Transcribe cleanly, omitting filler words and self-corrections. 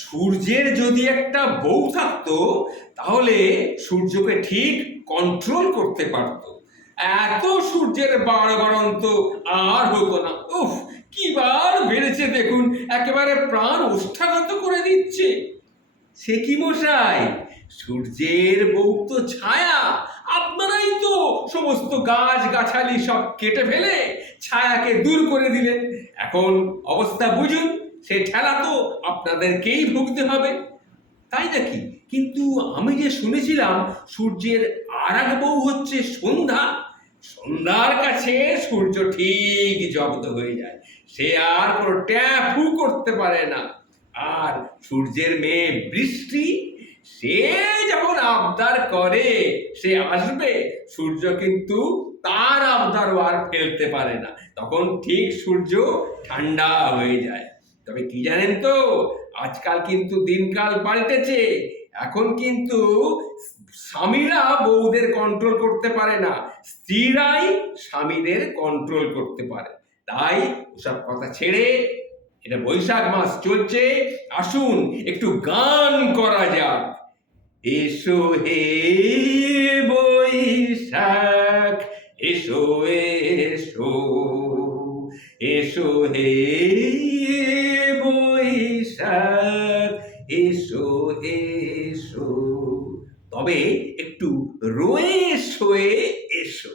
সূর্যের যদি একটা বউ থাকতো তাহলে সূর্যকে ঠিক কন্ট্রোল করতে পারতো। এত সূর্যের বাড়বাড়ন্ত আর হতো না। উফ, কি বার বেড়েছে দেখুন, একেবারে প্রাণ ওষ্ঠাগত করে দিচ্ছে। সে কি মশাই, সূর্যের বউ তো ছায়া। আপনারাই তো সমস্ত গাছ গাছালি সব কেটে ফেলে ছায়াকে দূর করে দিলেন। এখন অবস্থা বুঝুন, সে ঠেলা তো আপনাদেরকেই ভুগতে হবে, তাই নাকি? কিন্তু আমি যে শুনেছিলাম সূর্যের আর এক বউ হচ্ছে সন্ধ্যা। সন্ধ্যার কাছে সূর্য ঠিক জব্দ হয়ে যায়, সে আর কোনো ট্যাপু করতে পারে না। আর সূর্যের মেয়ে বৃষ্টি, সে যখন আবদার করে সে আসবে, সূর্য কিন্তু তার আবদারও আর ফেলতে পারে না, তখন ঠিক সূর্য ঠান্ডা হয়ে যায়। তবে কি জানেন তো, আজকাল কিন্তু দিনকাল পাল্টেছে। এখন কিন্তু স্বামীরা বউদের কন্ট্রোল করতে পারে না, স্ত্রীরাই স্বামীদের কন্ট্রোল করতে পারে। তাই ওসব কথা ছেড়ে, এটা বৈশাখ মাস চলছে, আসুন একটু গান করা যাক। এসো হে বৈশাখ, এসো এসো, এসো হে বৈশাখ, এসো এসো, তবে একটু রয়ে সয়ে এসো।